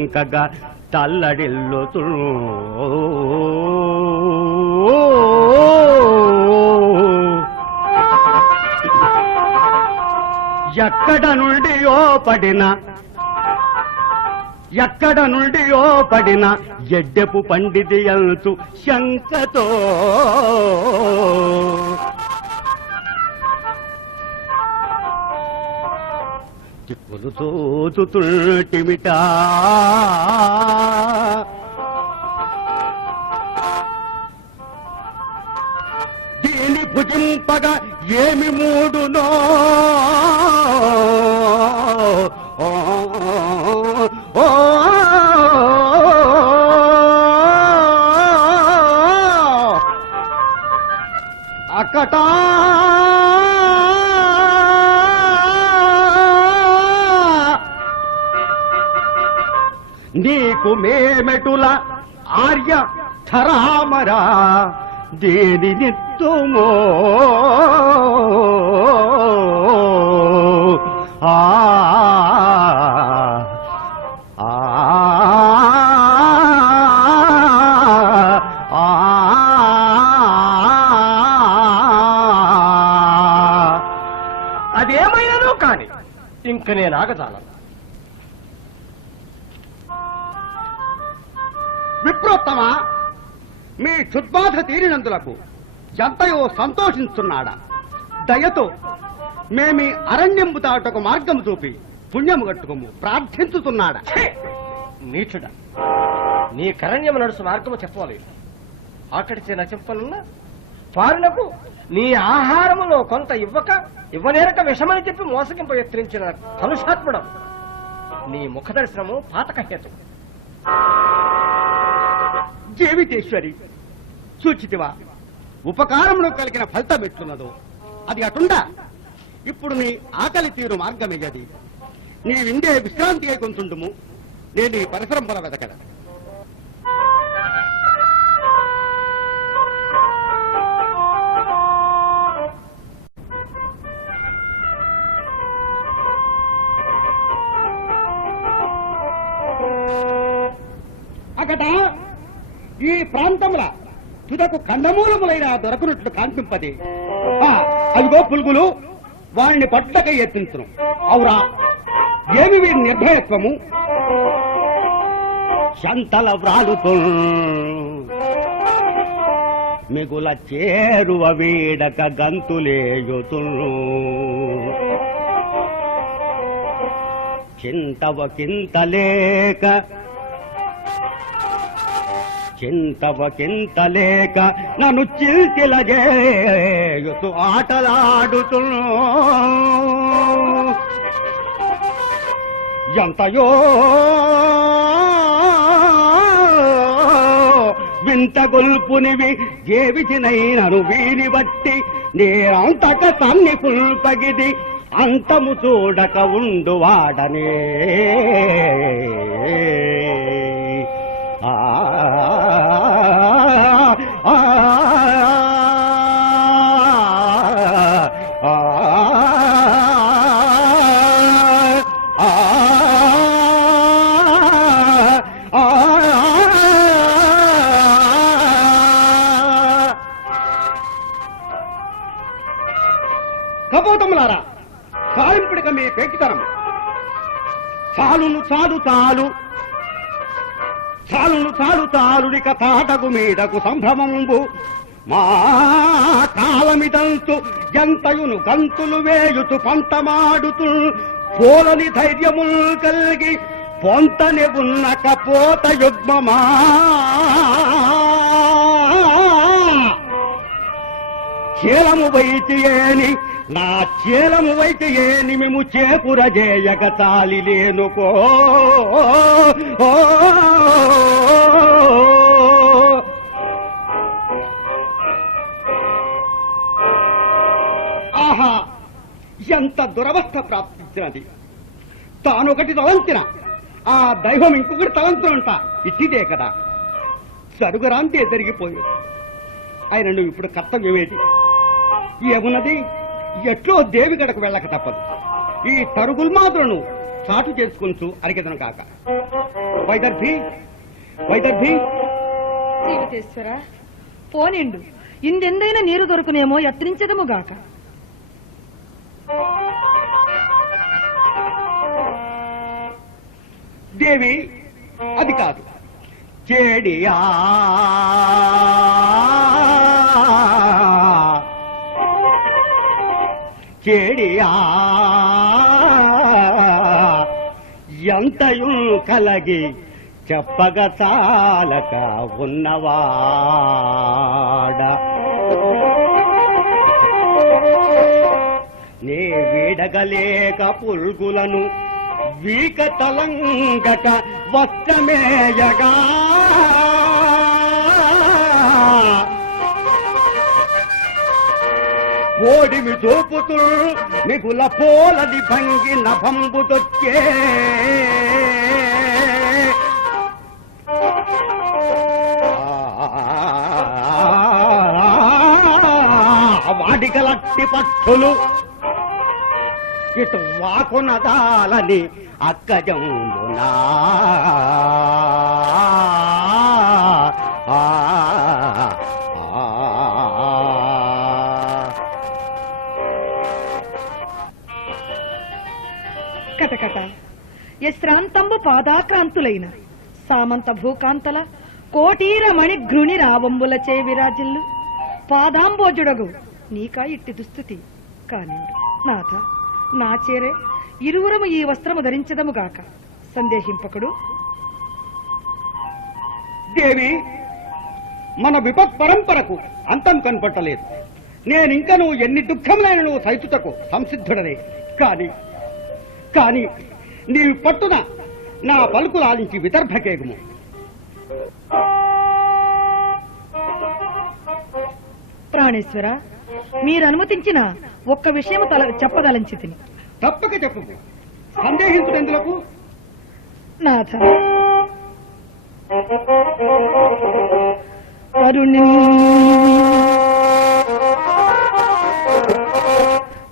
ఇంకగా తల్లడిల్లుతూ ఎక్కడ నుండియో పడిన ఎడ్డెపు పండిదియంతు శంకతో చిక్కులు తోచుతుంటిమిటా దీని భుజింపగా ఏమి మూడునో అక్కటా నీకు మేమెటుల ఆర్య ధరామరా దేని నిత్తుమో అదేమైనానో కాని ఇంక నేను ఆగజాలను. విప్రోత్తమ, మీ క్షుద్బాధ తీరినందులకు ఎంతయో సంతోషిస్తున్నాడా? దయతో మేమీ అరణ్యంబు దాటకు మార్గము చూపి పుణ్యము కట్టుకోము ప్రార్థించుతున్నాడా? నీచుడా, నీ కరణ్యము నడుసు మార్గము చెప్పలేదు. ఆకడిచే నచెంపనున్న పారులకు నీ ఆహారములో కొంత ఇవ్వనేరక విషమని చెప్పి మోసగింప యత్నించిన కలుషాత్ముడం నీ ముఖదర్శనము పాతకహేతు. జీవితేశ్వరి, సూచితివా ఉపకారమును కలిగిన ఫలితం ఎట్లున్నదో అది అటుండా. ఇప్పుడు నీ ఆకలి తీరు మార్గమేయది. నీ విండే విశ్రాంతి అయి కొంటుండుము. నేను ఈ పరిసరంపల వెదకడ. అకట ఈ ప్రాంతంలో తుదకు కందమూలములైన దొరకనట్లు కాంతింపది. అదిగో పులుగులు వారిని పట్టుకై ఎత్తించును. అవురా, ఏమి వీరి నిర్భయత్వము! శంతల వ్రాలుతూ మిగుల చేరువ వీడక గంతులేయుతు చింతవ కింతలేక నన్ను చిల్చిలజేయుతూ ఆటలాడుతు ఎంతయో వింత గొల్పునివి జీవిచినైనను వీని బట్టి నేనంతక తన్ని పుల్పగిది అంతము చూడక ఉండువాడనే. కబోతములారా, సాలింపుడిక మీ పెక్కితనం చాలును చాలునిక తాటకు మీదకు సంభ్రమంబు మా కాలమిదంతు ఎంతయును గంతులు వేయుతు పంటమాడుతు పోలని ధైర్యముల్ కలిగి పొంతని ఉన్నక పోత యుగ్మమా చేలము వైతి ఏని నా చేలము వైతి ఏని మేము చేపురజేయక తాలిలేనుకో. ఆహా, ఎంత దురవస్థ ప్రాప్తించినది! తానొకటి తలంచిన ఆ దైవం ఇంకొకటి తలంచునంట. ఇట్టిదే కదా, సరుగురాంతే జరిగిపోయింది. ఆయన నువ్వు ఇప్పుడు కర్తవ్యమేది ఏమున్నది? ఎట్లో దేవి గడకు వెళ్ళక తప్పదు. ఈ తరుగుల్మాదులను చాటు చేసుకుంటూ అరిగెదను కాక. వైదర్భి వైదర్భి శ్రీవతేశ్వర పోనిండు, ఇందెందైనా నీరు దొరుకునేమో యత్నించదము గాక. దేవి అది కాదు. చెడియా చెడియా ఎంతయు కలగి చెప్పగ చాలక ఉన్నవాడ నే వీడగలేక పుల్గులను వీక తలంగక వస్త్రమేయగా ఓడిమి చూపుతూ మిగుల పోలది భంగి నభంబుతొచ్చే వాడికలట్టి పట్టులు ఇటు వాకునదాలని అక్కజంబునా కటకట యశ్రాంతంబు పాదాక్రాంతులైన సామంత భూకాంతల కోటీర మణి ఘృణి రావంబుల చే విరాజిల్లు పాదాంబోజుడగు నీకా ఇట్టి దుస్థితి కానిండు. నాథ నా చేరే ఇరువురము ఈ వస్త్రము ధరించదముగాక, సందేహింపకుడు. దేవి మన విపత్ పరంపరకు అంతం కనపట్టలేదు. నేనింకను ఎన్ని దుఃఖములైనను సైతుటకు సంసిద్ధుడనే. కాని నీవు పట్టున నా పలుకులు ఆలించి విదర్భకేగుము. ప్రాణేశ్వర మీరు అనుమతించిన ఒక్క విషయం చెప్పదలంచి తిని. తప్పక చెప్పు, సందేహించుటెందులకు? నాథ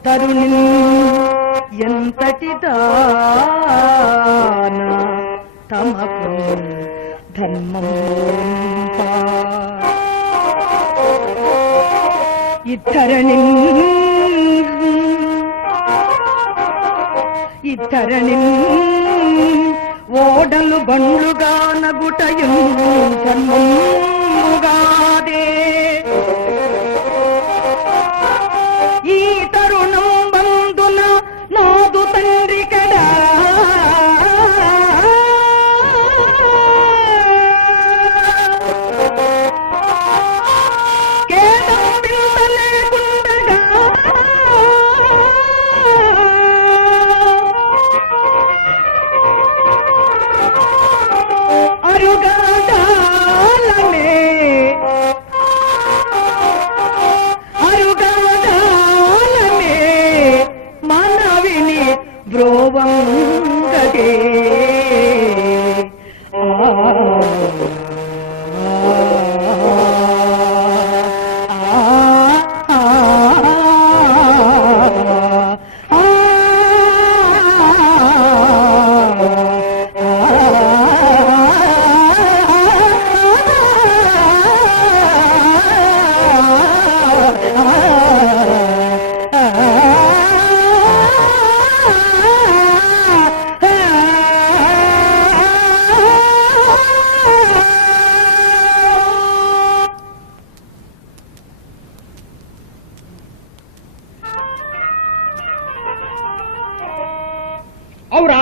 తరుణి ఎంతటి దాన తమకు ధర్మం ఇద్దరణి ఓడలు బండ్లుగా నగుటయు ధర్మముగాదే. ఈ తరుణం బంధున నాదు తండ్రి కడా బ్రోవంగదే ఔరా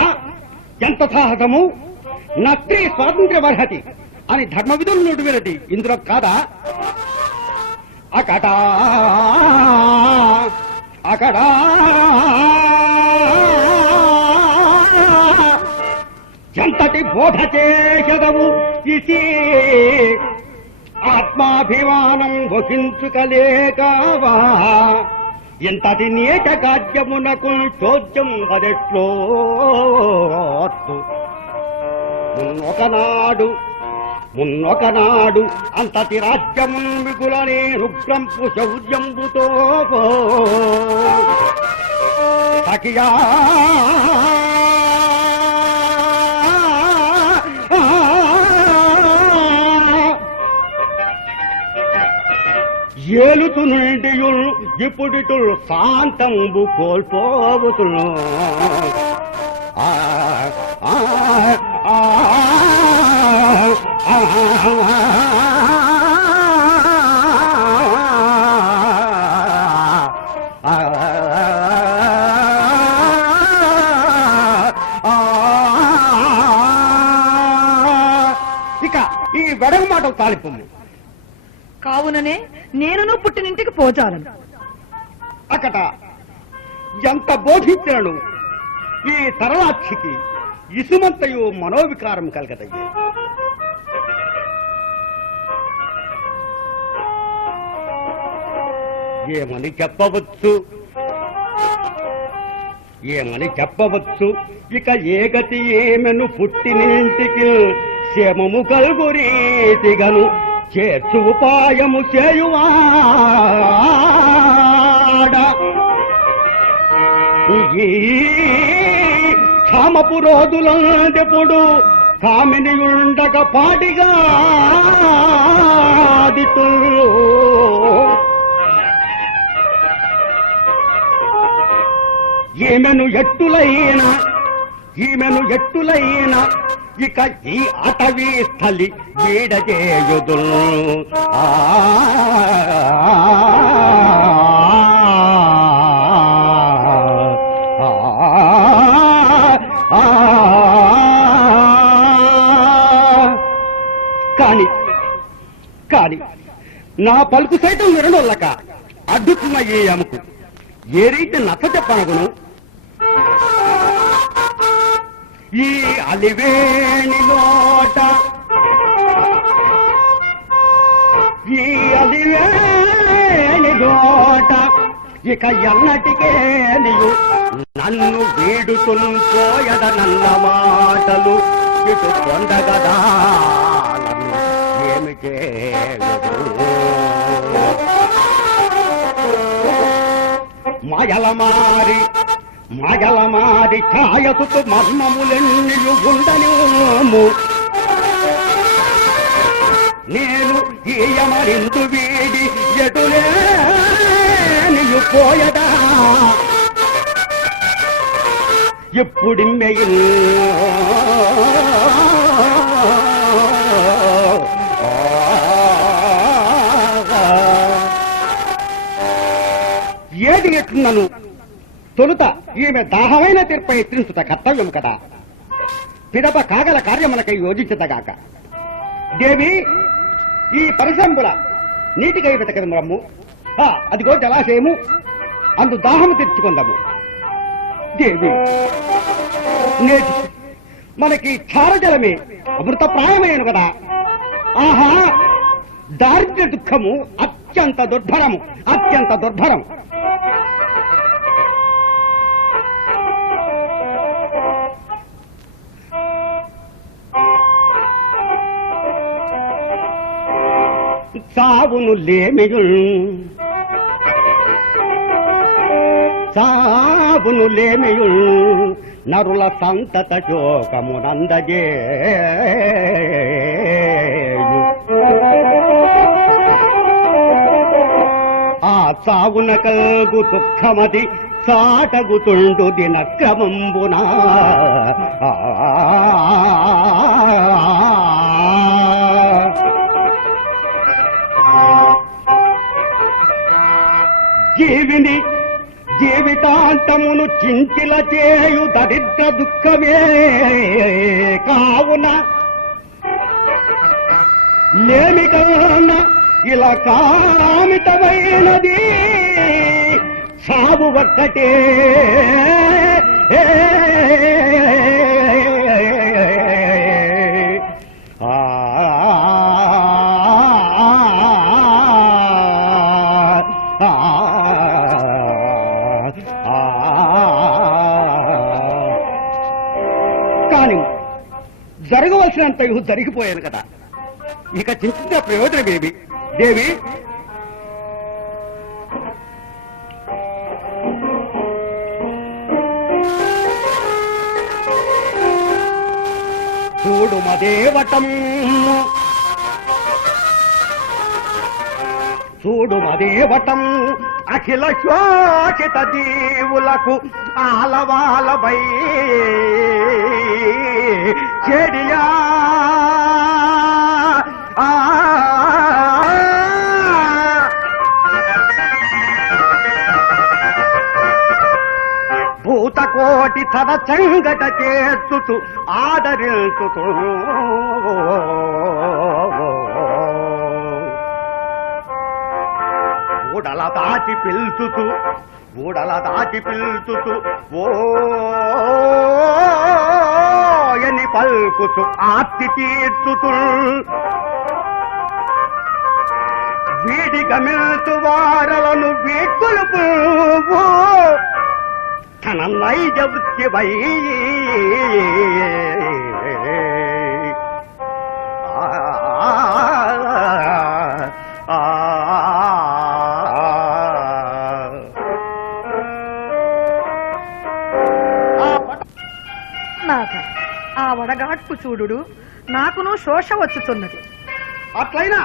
ఎంత సాహసము! నా స్త్రీ స్వాతంత్ర్య వర్హతి అని ధర్మ విధులు నుడివినది ఇందులో కాదా? అకటా అకడా ఎంతటి బోధ చేసదవు ఇసి ఆత్మాభిమానం వహించుకలేకవా ఎంతటి నీట కార్యమునకు చోద్యం వదెట్లో మున్నొకనాడు అంతటి రాజ్యమున్ మిగులనే రుగ్రంపు శౌర్యంబుతో సఖియా వయసు నుండి ఇప్పుడిటు శాంతంబు కోల్పోవుతును. ఆ ఆ ఆ ఇక ఈ వెడగ మాటలు తాలిపోము. కావుననే నేనును పుట్టినింటికి పోచాలను. అకట ఎంత బోధించినను ఈ తరలాక్షికి ఇసుమంతయు మనోవికారం కలగదయ్యే. ఏమని చెప్పవచ్చు ఇక ఏ గతి ఏమెను పుట్టినింటికి క్షేమము కల్గురీతిగను చేర్చు ఉపాయము చేయువాడ. ఈ కామపు రోజులందెప్పుడు కామిని ఉండక పాటిగా ఈమెను ఎట్టులైనా ఇక ఈ అటవీ స్థలి వీడజేయుదు. కాని నా పలుకు సైతం వినడొల్లక అడ్డుకున్న ఈ అముకు ఏ రీతి నచ్చ చెప్పనగును. ఈ అలివేణి లోట ఇక ఎన్నటికే నీవు నన్ను వీడుతును పోయదనన్న మాటలు ఇటు పొందగదా ఏమి చేయదు. మాయలమారి ఛాయసుతు మర్మములెన్నియు ఉండనేము. నేను ఈయమరిందు వీడి ఎటులే నీయు పోయదా ఎప్పుడిమ్మెయిల్ ఏది ఎట్లున్నను తొలుత ఈమె దాహమైన తీర్పై ఎత్తించుట కర్తవ్యం కదా. పిదప కాగల కార్యములకై యోజించదగాక. దేవి ఈ పరిశ్రమల నీటికై వెతకదము. అదిగో జలాశయము, అందు దాహము తెచ్చుకుందాము. దేవి నేటి మనకి క్షారజలమే అమృతప్రాయమైన కదా. ఆహా, దారిద్ర్య దుఃఖము అత్యంత దుర్భరము. సావును లేమియుల్ నరుల సంతత శోకమునందజేయు. ఆ సావున కల్గు దుఃఖమది సాటగుతుండు దినక్రమంబునా. జీవితాంతమును చింతిల చేయు దరిద్ర దుఃఖమే కావున లేమి కన్నా ఇలా కామితమైనది సాగు ఒక్కటే. కానీ జరగవలసినంత జరిగిపోయాను కదా, ఇక చింతించే ప్రయోజనమేమి? దేవి చూడు మదేవటం చూడు మదేవటం అఖిల శోషిత జీవులకు ఆలవాలపై చెడియా భూతకోటి తన చంగట చేర్చుతూ ఆదరించుతూ ఊడల దాచి పిల్చుతూ ఓ అని పల్కుతూ ఆర్తి తీర్చుతూ వీడి గమిల్తు వారలను వీడ్కొలుపు తన నైజ వృత్తివై నాథ, ఆ వడగాడ్పు చూడు, నాకును శోష వచ్చుతున్నది. అట్లయినా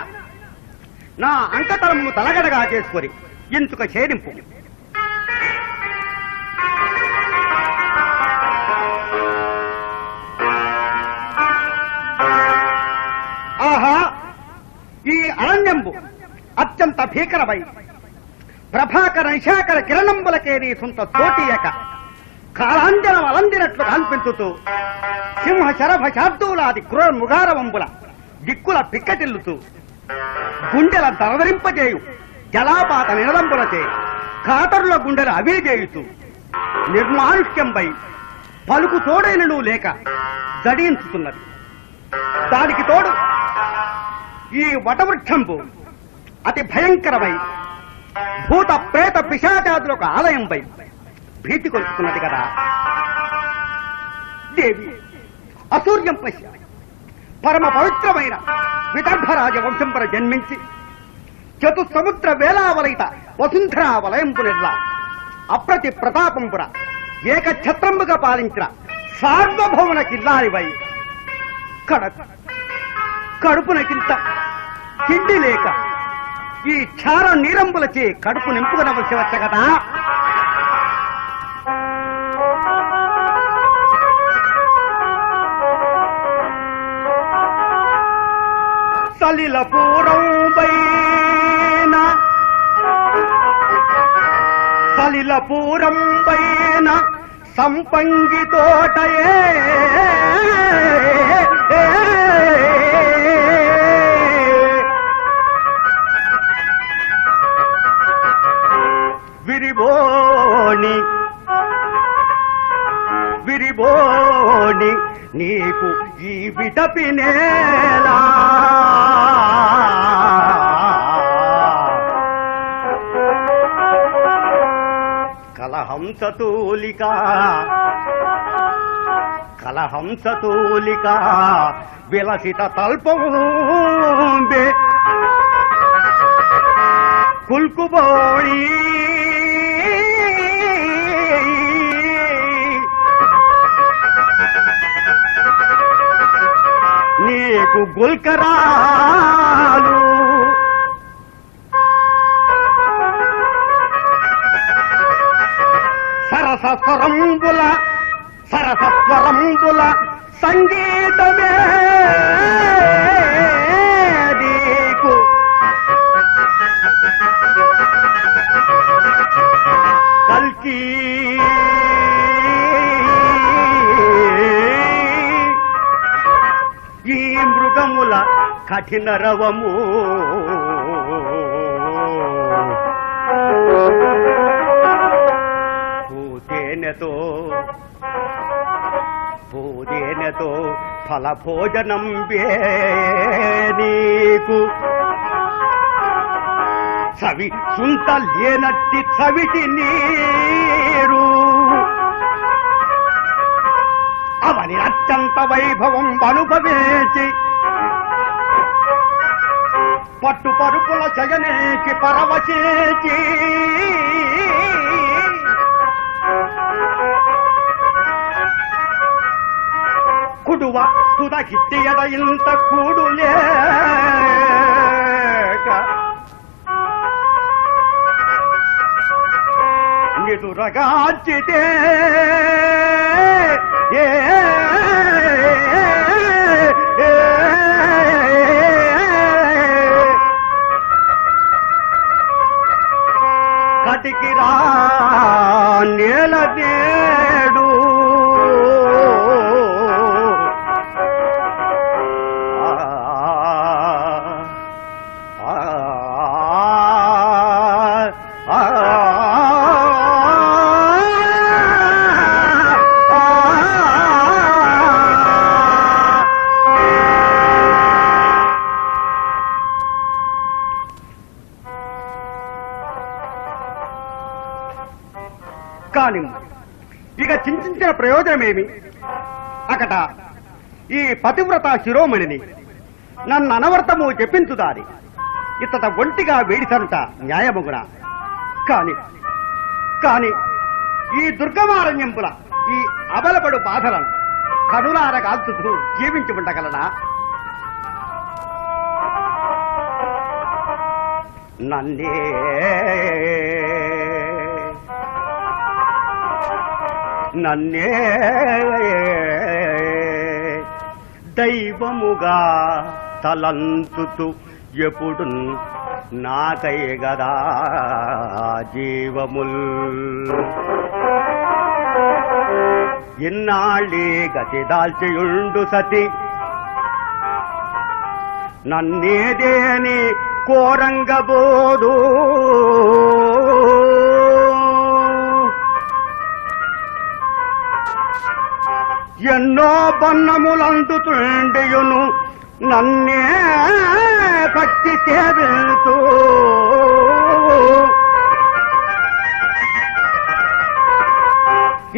నా అంకతలము తలగడగా చేసుకొని ఇంచుక చేరింపు. ఆహా, ఈ అరణ్యంబు అత్యంత భీకరమై ప్రభాకర నిశాకర కిరణంబులకే నీ సొంత తోటియక కాలాంజనం అలందినట్లు కనిపించుతూ సింహ శరభ శార్దూలాది క్రూర మృగారవంబుల దిక్కుల పిక్కటిల్లుతూ గుండెల దరదరింపజేయు జలాపాత నిరదంబులచే కాతరుల గుండెల అవిరిజేయుతూ నిర్మానుష్యంపై పలుకు తోడైనను లేక జడించుతున్నది. దానికి తోడు ఈ వటవృక్షంపు అతి భయంకరమై భూత ప్రేత పిశాచాదులకు ఆలయంపై భీతి కొలుచుకున్నది కదా. దేవి, అసూర్యం పశ్య పరమ పవిత్రమైన విదర్భరాజ వంశంపర జన్మించి చతుసముద్ర వేలావలయిత వసుంధరా వలయంపునిర్లా అప్రతి ప్రతాపంపుర ఏకఛత్రంబుగా పాలించిన సార్వభౌమున కిల్లారివై కడుపునకింత తిండి లేక ఈ క్షార నీరంబులచే కడుపు నింపుకునవలసి వచ్చ కదా. సలిలపూరం పైన సంపంగి తోటయే విరిబోని నీకు ఈ విటపి నేలా కలహంసతూలిక విలసిత తల్పంబే కుల్కుబోళీ నీకు గుల్కరాలు సరసస్వరంబుల సంగీతమే నీకు కల్కి ఈ మృగముల కఠిన రవము పూదేనతో ఫలభోజనం నీకు చవి సుంత లేనట్టి చవిటి నీరు అవని అత్యంత వైభవం అనుభవించి పట్టు పరుపుల జగనేకి పరవశేచి కుడువ తుదకిట్టియడ ఇంత కూడులేక ఎదురగాచితే ఏ కటికిరా నేల నేడు కాని ఇక చింతించిన ప్రయోజనమేమి? అకట ఈ పతివ్రత శిరోమణిని నన్ను అనవర్తము చెప్పించుదారి ఇతట ఒంటిగా వేడిసనుట న్యాయముగుణ. కాని కాని ఈ దుర్గమారణ్యంపుల ఈ అబలపడు బాధలను కనులార కాల్చుతూ జీవించి ఉండగలనా? నన్నే దైవముగా తలంచుతూ ఎప్పుడు నాకై గదా జీవముల్ ఇన్నాళ్ళే గతి దాల్చియుండు సతి నన్నేదేని కోరంగబోదు ఎన్నో బన్నములందుతుండయును నన్నే భక్తి సేవిస్తూ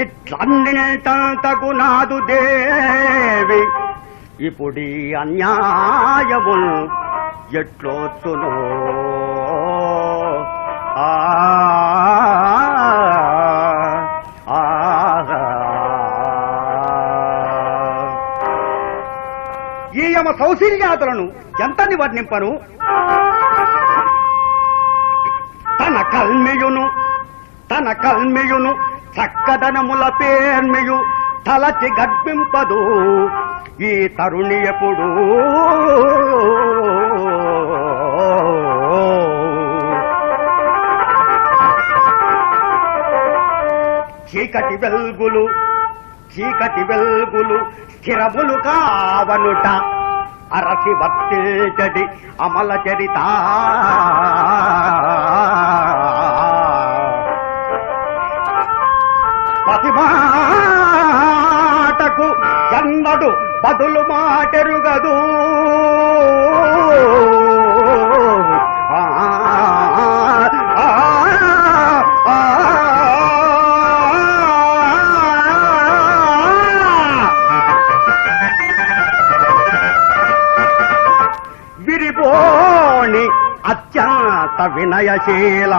ఇట్లన్నింతకు నాదు దేవి ఇప్పుడీ అన్యాయము ఎట్లొచ్చును? ఈ యమ సౌశీల్యాదులను ఎంతని వర్ణింపను? తన కల్మియును చక్కదనముల పేర్మియు తలచి గర్భింపదు ఈ తరుణి ఎప్పుడు. చీకటి వెల్గులు స్థిరములు కావనుట అరసి వర్తించడి అమల చరిత. పతిమాటకు ఎన్నడు బదులు మాటెరుగదు. విరిపోని అత్యంత వినయశీల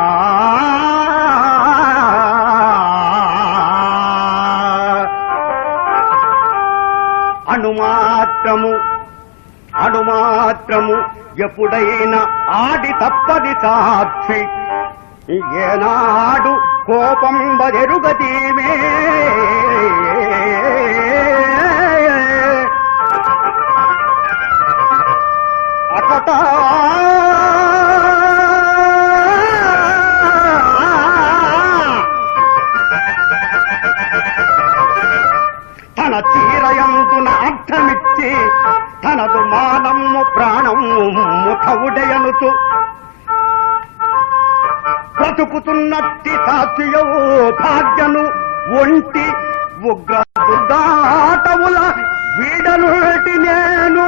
అణుమాత్రము ఎప్పుడైనా ఆడి తప్పది సాక్షి ఏనాడు కోపం బెరుగదీమే. అకట తన చీరయందున అర్థమిచ్చి తనదు మానము ప్రాణము ముఖవుడయనుచు బ్రతుకుతున్నట్టి సాక్షియవు భాగ్యను ఒంటి ఉగ్ర దుర్గాటముల వీడనుటి నేను.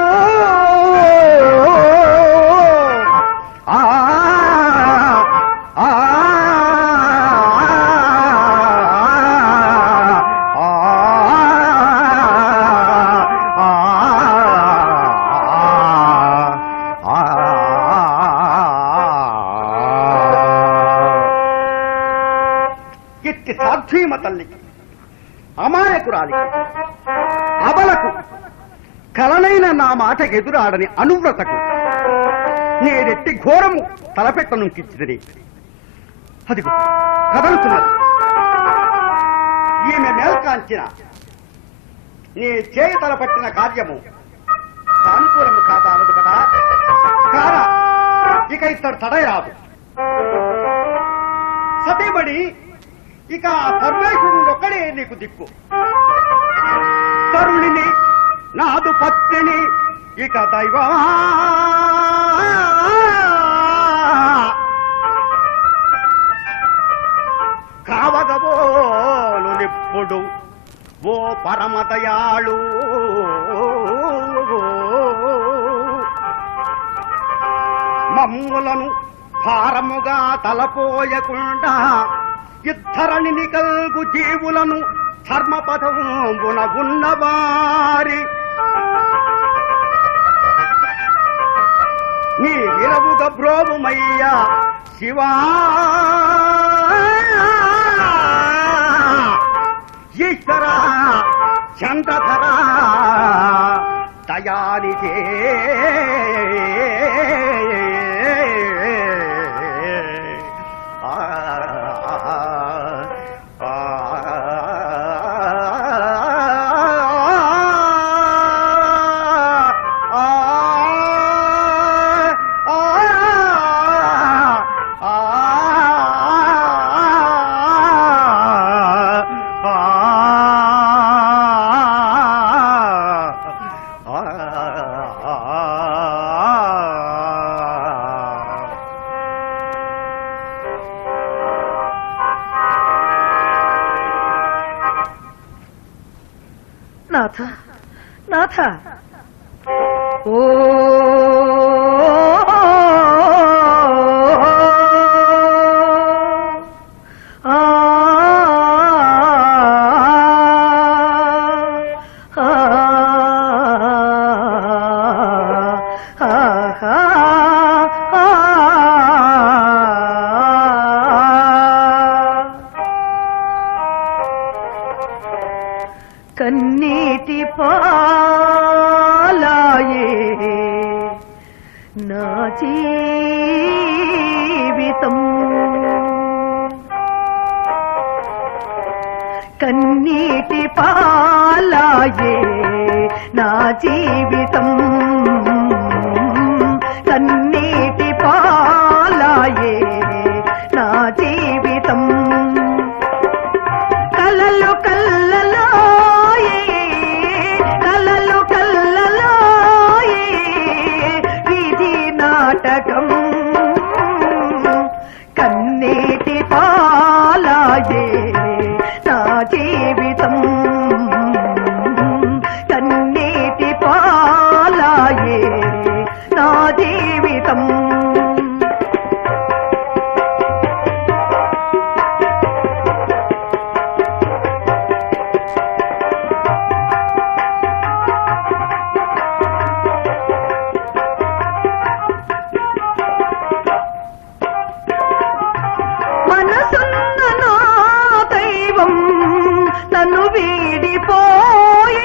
ఇట్టి సాక్షీమ తల్లికి అమాయకురాలికి అబలకు కలనైన నా మాటకెదురాడని అనువ్రతకు నేనెట్టి ఘోరము తలపెట్టనుంకిచ్చినది. అదిగో కదలుతున్నది ఈమె మేల్కాంచిన నీ చేయి తలపట్టిన కార్యము సానుకూలము కాదా అనదు కదా కారా ఇక ఇతడు తడయరాదు సతీమణి ఇక సర్వేశ్వరుడు ఒక్కడే నీకు దిక్కు తరుణిని నాదు పత్నిని ఇక దైవమా కావగబోలు నిప్పుడు ఓ పరమదయాళు మమ్ములను భారముగా తలపోయకుండా ఇద్దరని కల్గు జీవులను ధర్మపదమున ఉన్నవారి నీ విరవుగ బ్రోవుమయ్యా శివా ఈశ్వర చంద్రధర దయానిధే నాథ నాథ ఓ కన్నీటి పాలాయే నా జీవితం కన్నీటి పాలాయే నా జీవితం కన్నీటి పాలాయే నా జీవితం కలలు కల్లలోయే కలలు కల్లలోయే విధి నాటకం కన్నీటి పాలాయే నా జీవితం కన్నీటి పాలాయే నా జీవితం మనసున్న నా దైవం నన్ను వీడిపోయే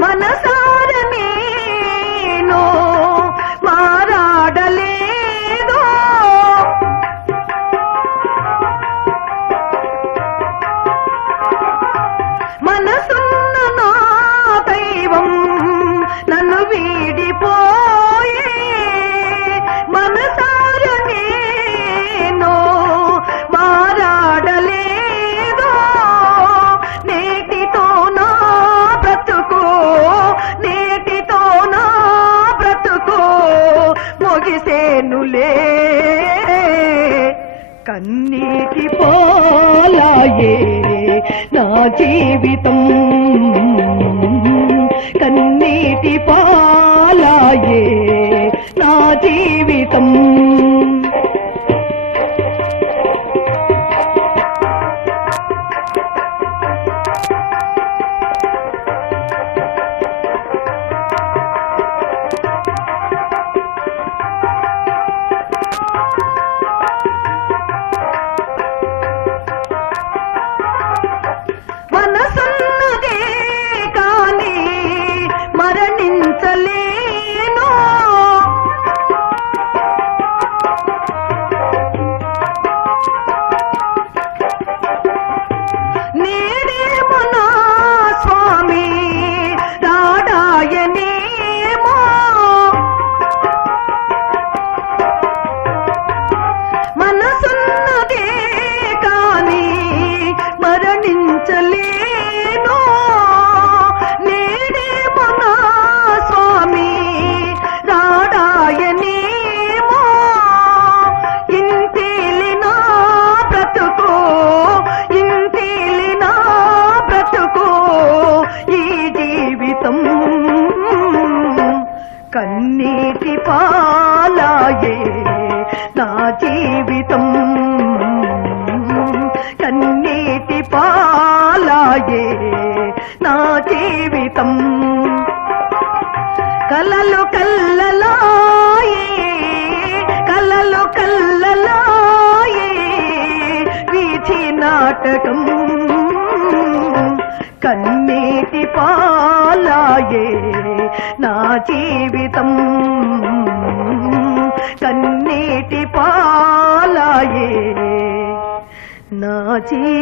మనసార నేను మారాడలేదు మనసున్న నా దైవం నన్ను వీడిపోయే మనసార నేను మారాడలేదు నేటితో నా బ్రతుకు నేటితో నా బ్రతుకు ముగిసేనులే కన్నీటి పోలాయే నా జీవితం కన్నీటి పాలాయే నా జీవితం మనసున్నదే భరించలేను నేనేమో నా స్వామి రాడాయనేమో ఇంతేలి నా బ్రతుకు ఇంతేలి నా బ్రతుకు ఈ జీవితం కన్నీటి పాలాయే నా జీవితం కన్నీటి పాలాయే నా జీవితం కలలు కల్లలాయే కలలు కల్లలాయే వీధి నాటకం కన్నీటి పాలాయే నా జీవితం కన్నీటి పాలాయే నా జీవితం